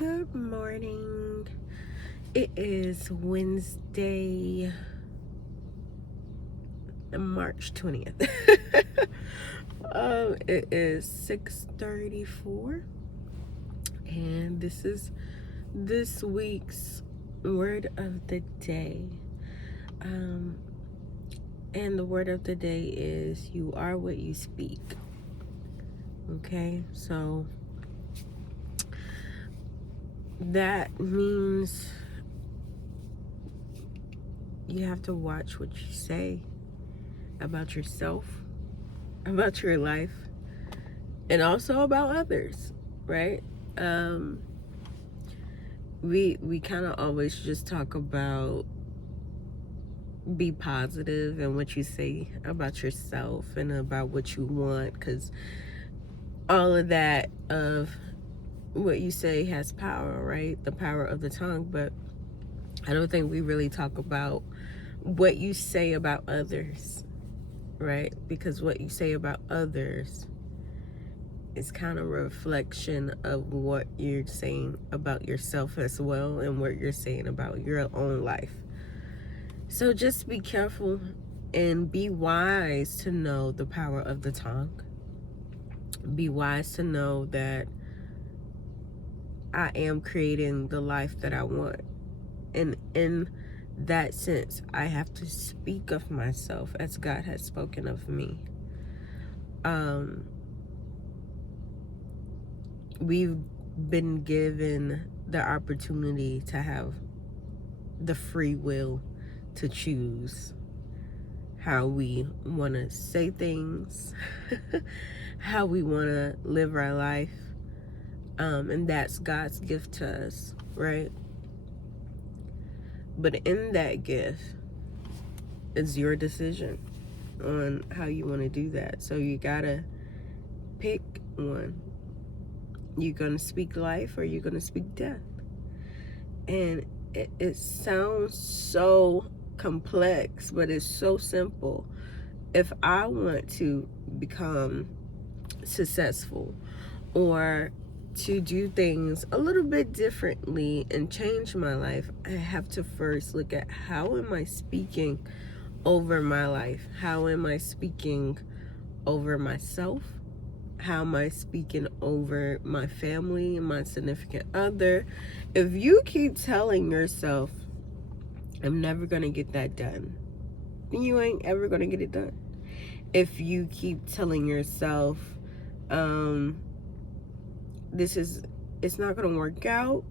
Good morning. It is Wednesday, March 20th. It is 6:34, and this is this week's word of the day. And the word of the day is you are what you speak. Okay, so that means you have to watch what you say about yourself, about your life, and also about others, right? We kind of always just talk about be positive and what you say about yourself and about what you want, because all of that of what you say has power, right? The power of the tongue. But I don't think we really talk about what you say about others, right? Because what you say about others is kind of a reflection of what you're saying about yourself as well, and what you're saying about your own life. So just be careful and be wise to know the power of the tongue. Be wise to know that I am creating the life that I want. And in that sense, I have to speak of myself as God has spoken of me. We've been given the opportunity to have the free will to choose how we want to say things, how we want to live our life. And that's God's gift to us, right? But in that gift, it's your decision on how you want to do that. So you gotta pick one. You're gonna speak life or you're gonna speak death. And it sounds so complex, but it's so simple. If I want to become successful or to do things a little bit differently and change my life, I have to first look at how am I speaking over my life? How am I speaking over myself? How am I speaking over my family and my significant other? If you keep telling yourself, I'm never going to get that done, then you ain't ever going to get it done. If you keep telling yourself, it's not going to work out,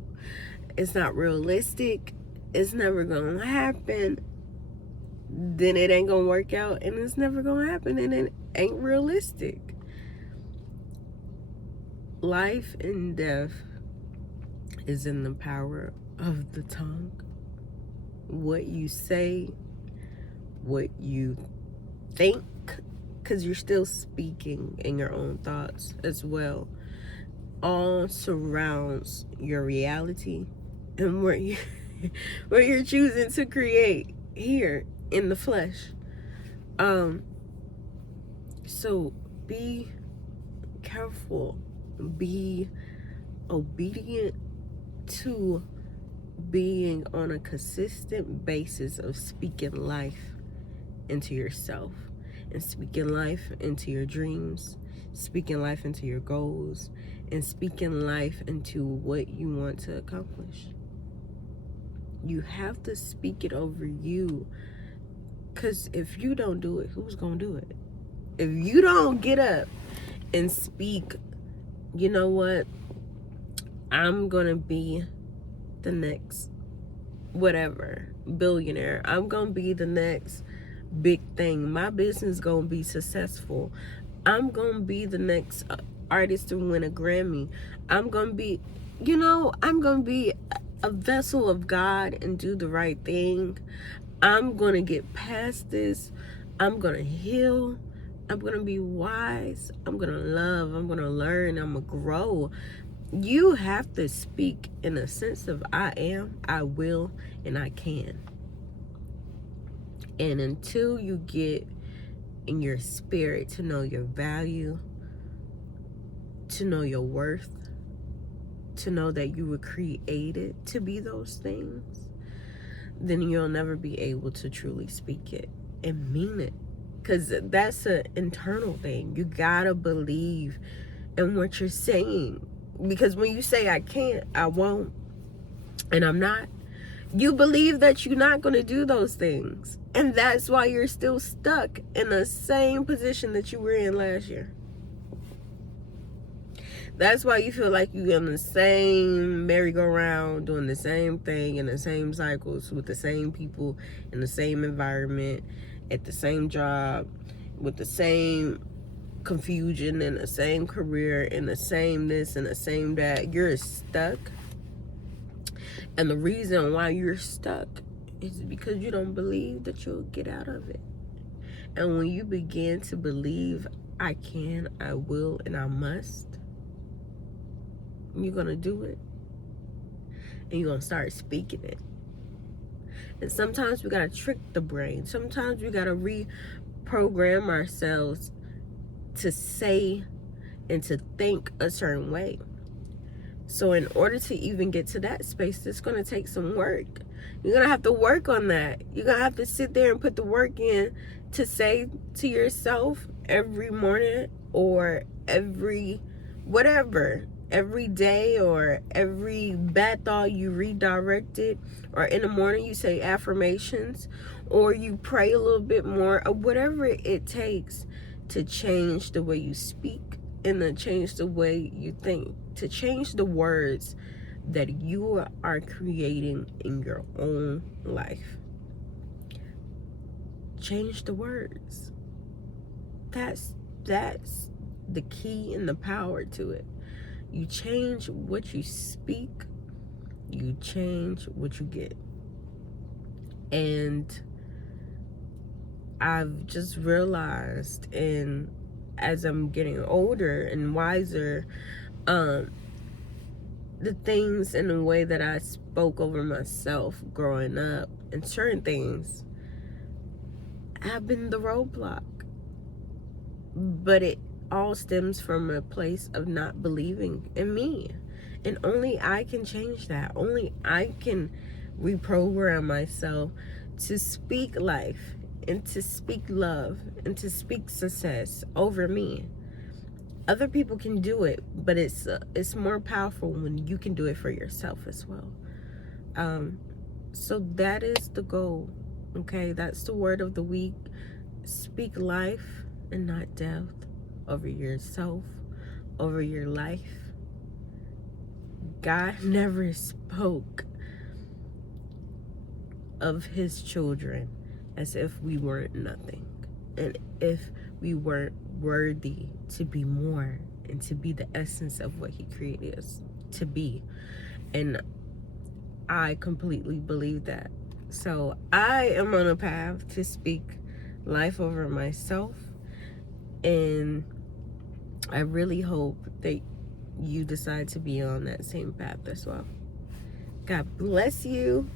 it's not realistic, it's never going to happen, then it ain't going to work out and it's never going to happen and it ain't realistic. Life and death is in the power of the tongue. What you say, what you think, because you're still speaking in your own thoughts as well, all surrounds your reality and what you're choosing to create here in the flesh. So be careful, be obedient to being on a consistent basis of speaking life into yourself and speaking life into your dreams, speaking life into your goals, and speaking life into what you want to accomplish. You have to speak it over you, because if you don't do it, who's gonna do it? If you don't get up and speak, you know what, I'm gonna be the next whatever billionaire, I'm gonna be the next big thing, my business gonna be successful, I'm gonna be the next artist to win a Grammy, I'm gonna be a vessel of God and do the right thing, I'm gonna get past this, I'm gonna heal, I'm gonna be wise, I'm gonna love, I'm gonna learn, I'm gonna grow. You have to speak in a sense of I am, I will, and I can. And until you get in your spirit to know your value, to know your worth, to know that you were created to be those things, then you'll never be able to truly speak it and mean it. Because that's an internal thing. You gotta believe in what you're saying. Because when you say, I can't, I won't, and I'm not, you believe that you're not going to do those things. And that's why you're still stuck in the same position that you were in last year. That's why you feel like you're in the same merry-go-round, doing the same thing in the same cycles with the same people in the same environment, at the same job, with the same confusion and the same career and the same this and the same that. You're stuck. And the reason why you're stuck is because you don't believe that you'll get out of it. And when you begin to believe, I can, I will, and I must, you're gonna do it. And you're gonna start speaking it. And sometimes we gotta trick the brain. Sometimes we gotta reprogram ourselves to say and to think a certain way. So in order to even get to that space, it's going to take some work. You're going to have to work on that. You're going to have to sit there and put the work in to say to yourself every morning or every whatever, every day or every bad thought you redirect it, or in the morning you say affirmations, or you pray a little bit more, or whatever it takes to change the way you speak and to change the way you think, to change the words that you are creating in your own life. Change the words. That's the key and the power to it. You change what you speak, you change what you get. And I've just realized, and as I'm getting older and wiser, the things and the way that I spoke over myself growing up and certain things have been the roadblock. But it all stems from a place of not believing in me. And only I can change that. Only I can reprogram myself to speak life and to speak love and to speak success over me. Other people can do it, but it's more powerful when you can do it for yourself as well. So that is the goal. Okay, that's the word of the week. Speak life and not death over yourself, over your life. God never spoke of his children as if we weren't nothing, and if we weren't worthy to be more and to be the essence of what he created us to be. And I completely believe that. So I am on a path to speak life over myself, and I really hope that you decide to be on that same path as well. God bless you.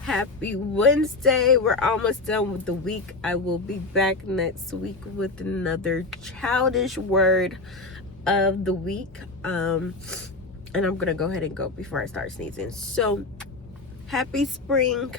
Happy Wednesday. We're almost done with the week. I will be back next week with another childish word of the week. And I'm going to go ahead and go before I start sneezing. So, happy spring.